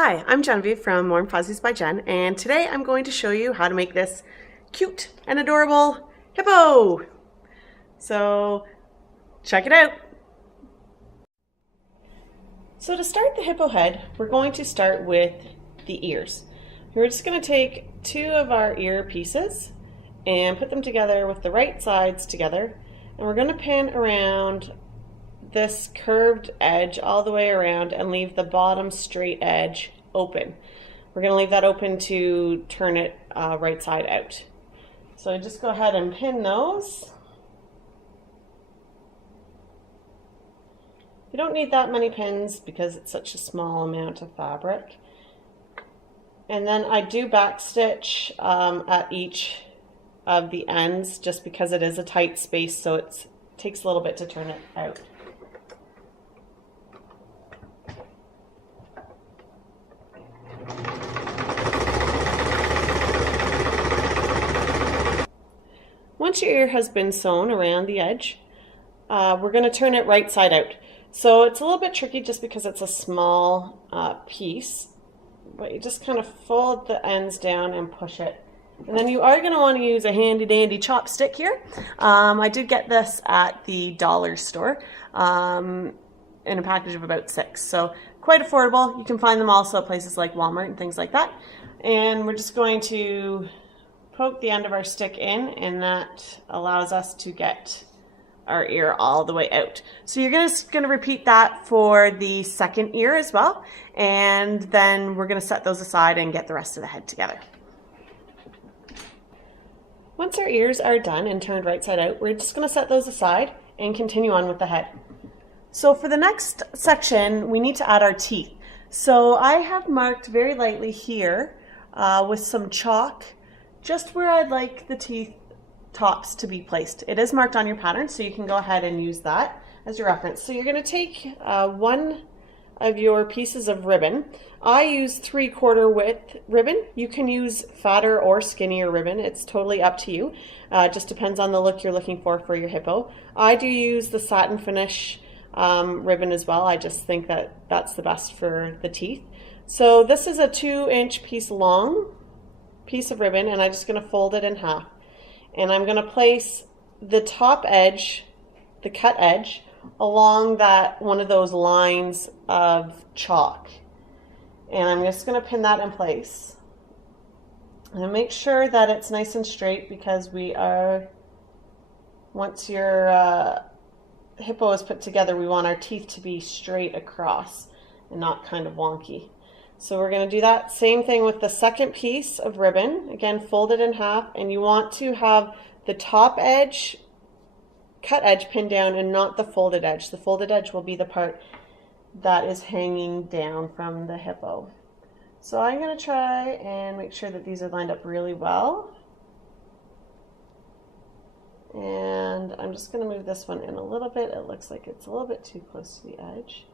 Hi, I'm Genevieve from Warm Fuzzies by Jen, and today I'm going to show you how to make this cute and adorable hippo. So check it out. So to start the hippo head, we're going to start with the ears. We're just going to take two of our ear pieces and put them together with the right sides together, and we're going to pin around this curved edge all the way around and leave the bottom straight edge open. We're going to leave that open to turn it right side out. So just go ahead and pin those. You don't need that many pins because it's such a small amount of fabric. And then I do back stitch at each of the ends just because it is a tight space, so it takes a little bit to turn it out. Once your ear has been sewn around the edge, we're going to turn it right side out. So it's a little bit tricky just because it's a small piece, but you just kind of fold the ends down and push it. And then you are going to want to use a handy dandy chopstick here. I did get this at the dollar store in a package of about 6, so quite affordable. You can find them also at places like Walmart and things like that. And we're just going to poke the end of our stick in, and that allows us to get our ear all the way out. So you're just going to repeat that for the second ear as well, and then we're going to set those aside and get the rest of the head together. Once our ears are done and turned right side out, we're just going to set those aside and continue on with the head. So for the next section, we need to add our teeth. So I have marked very lightly here with some chalk just where I'd like the teeth tops to be placed. It is marked on your pattern, so you can go ahead and use that as your reference. So you're going to take one of your pieces of ribbon. I use 3/4 width ribbon. You can use fatter or skinnier ribbon. It's totally up to you. It just depends on the look you're looking for your hippo. I do use the satin finish ribbon as well. I just think that that's the best for the teeth. So this is a 2-inch piece long piece of ribbon, and I'm just going to fold it in half. And I'm going to place the top edge, the cut edge, along that one of those lines of chalk. And I'm just going to pin that in place. And make sure that it's nice and straight, because once your hippo is put together, we want our teeth to be straight across and not kind of wonky. So we're going to do that same thing with the second piece of ribbon. Again, fold it in half, and you want to have the top edge, cut edge, pinned down and not the folded edge. The folded edge will be the part that is hanging down from the hippo. So I'm going to try and make sure that these are lined up really well. And I'm just going to move this one in a little bit. It looks like it's a little bit too close to the edge.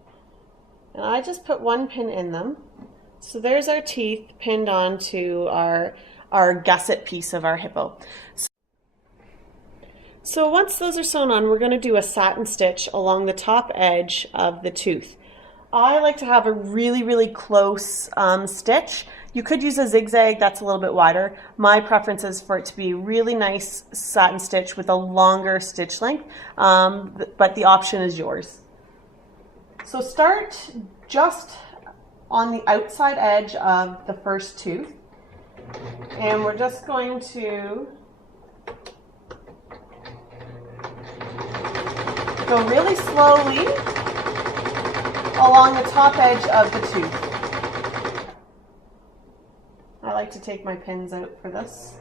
And I just put one pin in them. So there's our teeth pinned onto our gusset piece of our hippo. So once those are sewn on, we're going to do a satin stitch along the top edge of the tooth. I like to have a really, really close stitch. You could use a zigzag, that's a little bit wider. My preference is for it to be really nice satin stitch with a longer stitch length, but the option is yours. So start just on the outside edge of the first tooth, and we're just going to go really slowly along the top edge of the tooth. I like to take my pins out for this.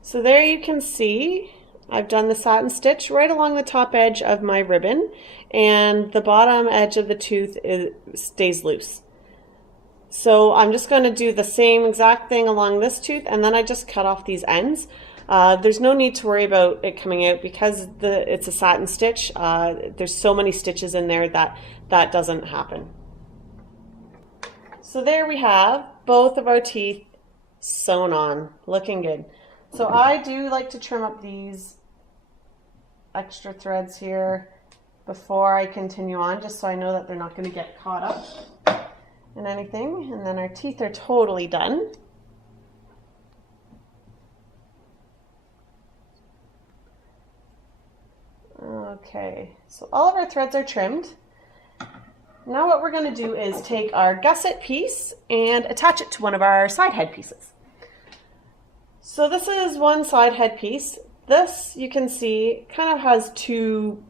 So there you can see I've done the satin stitch right along the top edge of my ribbon, and the bottom edge of the tooth stays loose. So I'm just going to do the same exact thing along this tooth, and then I just cut off these ends. There's no need to worry about it coming out because it's a satin stitch. There's so many stitches in there that doesn't happen. So there we have both of our teeth sewn on, looking good. So I do like to trim up these extra threads here before I continue on, just so I know that they're not going to get caught up in anything. And then our teeth are totally done. Okay, so all of our threads are trimmed. Now what we're going to do is take our gusset piece and attach it to one of our side head pieces. So this is one side head piece. This, you can see, kind of has two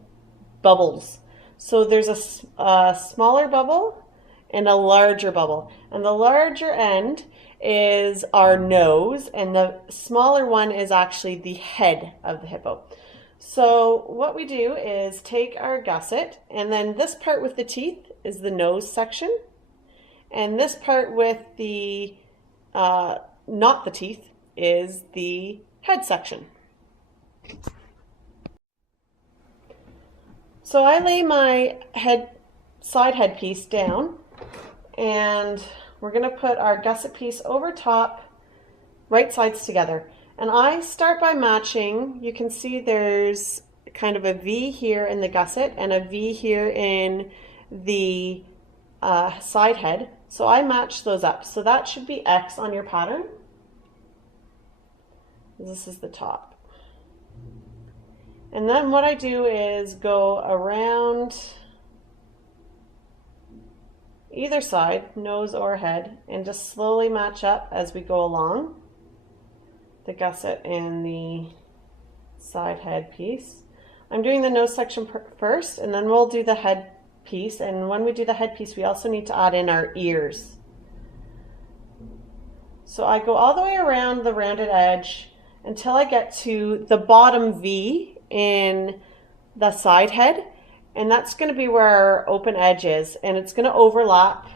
bubbles. So there's a smaller bubble and a larger bubble. And the larger end is our nose, and the smaller one is actually the head of the hippo. So what we do is take our gusset, and then this part with the teeth is the nose section, and this part with the not the teeth is the head section. So I lay my side head piece down, and we're going to put our gusset piece over top, right sides together. And I start by matching. You can see there's kind of a V here in the gusset and a V here in the side head. So I match those up. So that should be X on your pattern. This is the top. And then what I do is go around either side, nose or head, and just slowly match up as we go along. The gusset and the side head piece. I'm doing the nose section first, and then we'll do the head piece. And when we do the head piece, we also need to add in our ears. So I go all the way around the rounded edge until I get to the bottom V in the side head, and that's going to be where our open edge is, and it's going to overlap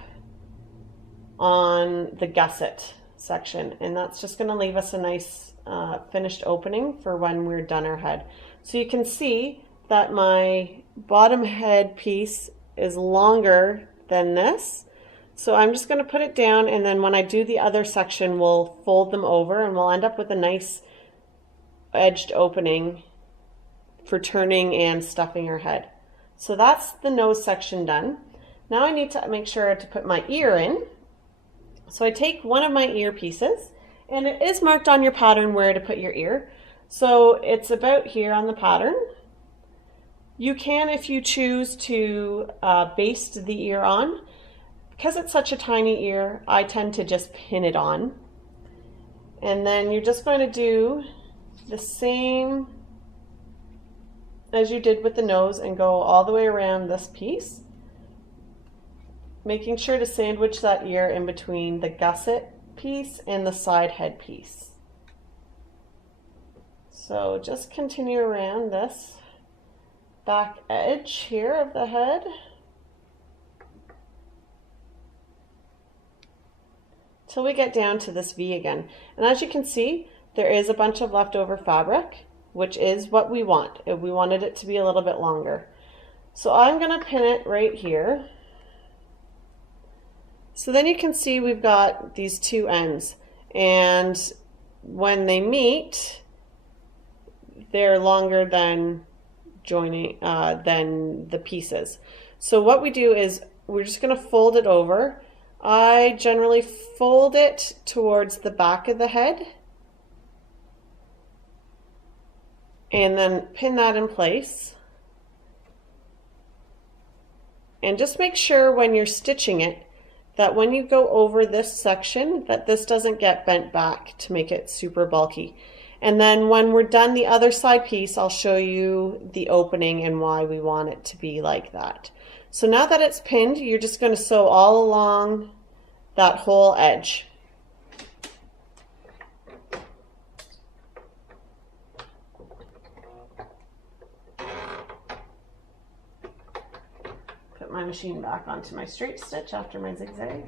on the gusset section, and that's just going to leave us a nice finished opening for when we're done our head. So you can see that my bottom head piece is longer than this, so I'm just going to put it down, and then when I do the other section, we'll fold them over and we'll end up with a nice edged opening for turning and stuffing our head. So that's the nose section done. Now I need to make sure to put my ear in. So I take one of my ear pieces, and it is marked on your pattern where to put your ear. So it's about here on the pattern. You can, if you choose to baste the ear on. Because it's such a tiny ear, I tend to just pin it on. And then you're just going to do the same as you did with the nose and go all the way around this piece, making sure to sandwich that ear in between the gusset piece and the side head piece. So just continue around this back edge here of the head till we get down to this V again. And as you can see, there is a bunch of leftover fabric, which is what we want. We wanted it to be a little bit longer. So I'm going to pin it right here. So then you can see we've got these two ends, and when they meet, they're longer than joining than the pieces. So what we do is we're just going to fold it over. I generally fold it towards the back of the head and then pin that in place. And just make sure when you're stitching it that when you go over this section that this doesn't get bent back to make it super bulky. And then when we're done the other side piece, I'll show you the opening and why we want it to be like that. So now that it's pinned, you're just going to sew all along that whole edge. Put my machine back onto my straight stitch after my zigzag.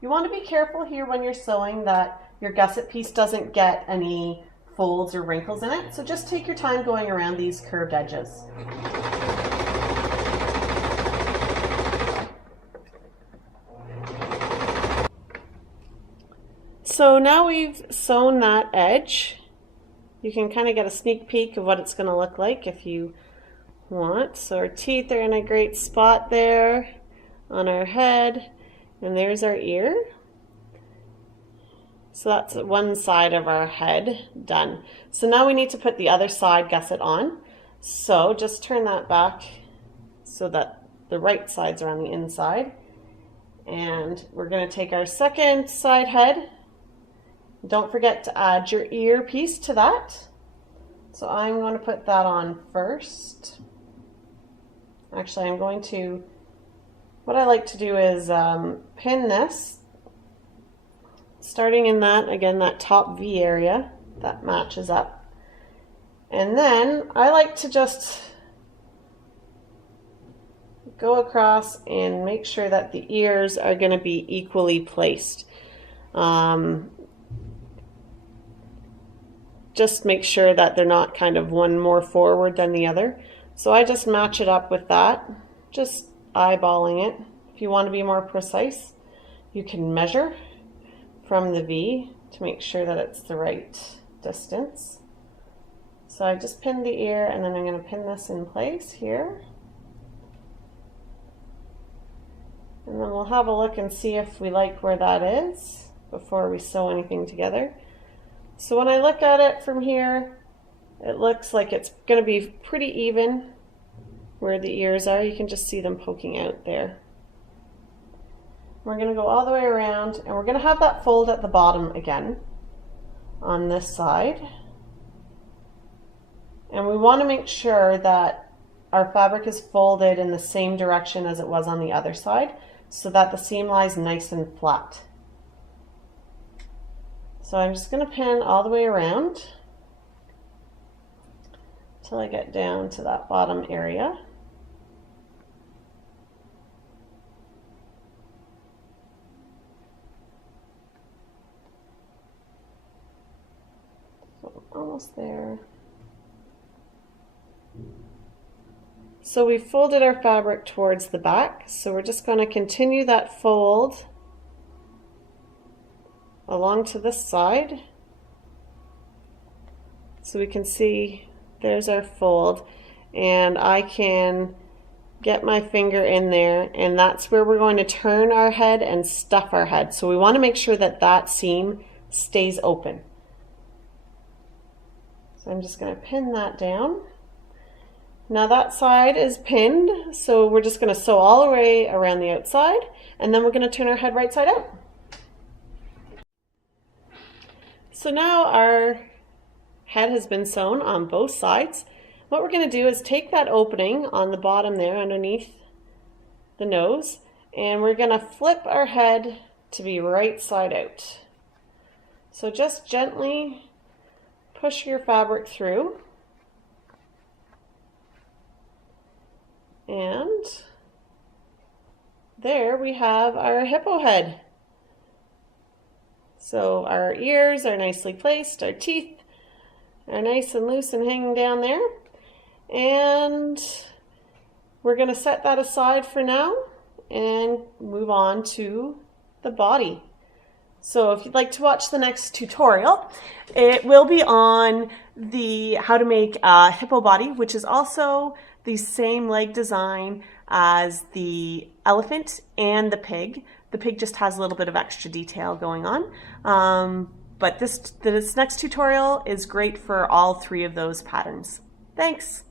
You want to be careful here when you're sewing that your gusset piece doesn't get any folds or wrinkles in it. So just take your time going around these curved edges. So now we've sewn that edge. You can kind of get a sneak peek of what it's going to look like if you want. So our teeth are in a great spot there on our head, and there's our ear. So that's one side of our head done. So now we need to put the other side gusset on. So just turn that back so that the right side's around the inside. And we're going to take our second side head. Don't forget to add your ear piece to that. So I'm going to put that on first. Actually, what I like to do is pin this, starting in that top V area that matches up. And then I like to just go across and make sure that the ears are going to be equally placed. Just make sure that they're not kind of one more forward than the other. So I just match it up with that, just eyeballing it. If you want to be more precise, you can measure from the V to make sure that it's the right distance. So I just pinned the ear, and then I'm going to pin this in place here. And then we'll have a look and see if we like where that is before we sew anything together. So when I look at it from here, it looks like it's going to be pretty even where the ears are. You can just see them poking out there. We're going to go all the way around, and we're going to have that fold at the bottom again on this side. And we want to make sure that our fabric is folded in the same direction as it was on the other side, so that the seam lies nice and flat. So I'm just going to pin all the way around till I get down to that bottom area. So almost there. So we folded our fabric towards the back, so we're just going to continue that fold along to this side, so we can see there's our fold, and I can get my finger in there, and that's where we're going to turn our head and stuff our head. So we want to make sure that that seam stays open. So I'm just going to pin that down. Now that side is pinned, so we're just going to sew all the way around the outside, and then we're going to turn our head right side out. So now our head has been sewn on both sides. What we're going to do is take that opening on the bottom there underneath the nose, and we're going to flip our head to be right side out. So just gently push your fabric through, and there we have our hippo head. So our ears are nicely placed, our teeth are nice and loose and hanging down there. And we're going to set that aside for now and move on to the body. So if you'd like to watch the next tutorial, it will be on the how to make a hippo body, which is also the same leg design as the elephant and the pig. The pig just has a little bit of extra detail going on. But this next tutorial is great for all three of those patterns. Thanks.